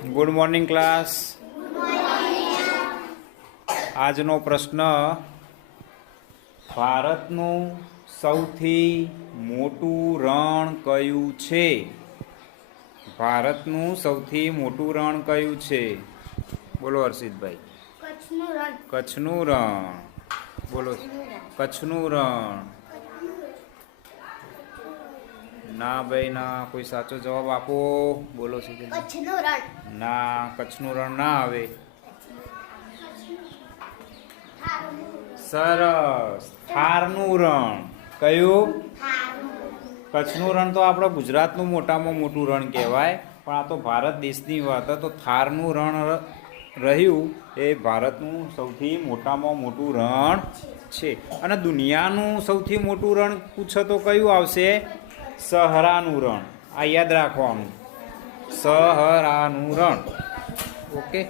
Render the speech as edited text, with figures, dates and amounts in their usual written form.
Good morning class. આજનો પ્રશ્ન, ભારતનું સૌથી મોટું રણ કયું છે? ભારતનું સૌથી મોટું રણ કયું છે? બોલો હર્ષિતભાઈ. કચ્છનું રણ. કચ્છનું રણ. બોલો. કચ્છનું રણ. ના ભાઈ ના, કોઈ સાચો જવાબ આપો. બોલો સીધે. કચ્છનું રણ. ના, કચ્છનું રણ ના આવે. સરસ, થારનું રણ. કયું? કચ્છનું રણ તો આપણા ગુજરાતનું મોટામાં મોટું રણ કહેવાય, પણ આ તો ભારત દેશની વાત. તો થારનું રણ રહ્યું એ ભારતનું સૌથી મોટામાં મોટું રણ છે. અને દુનિયાનું સૌથી મોટું રણ પૂછો તો કયું આવશે? સહરાનું રણ. આ યાદ રાખવાનું, સહરાનું રણ. ઓકે.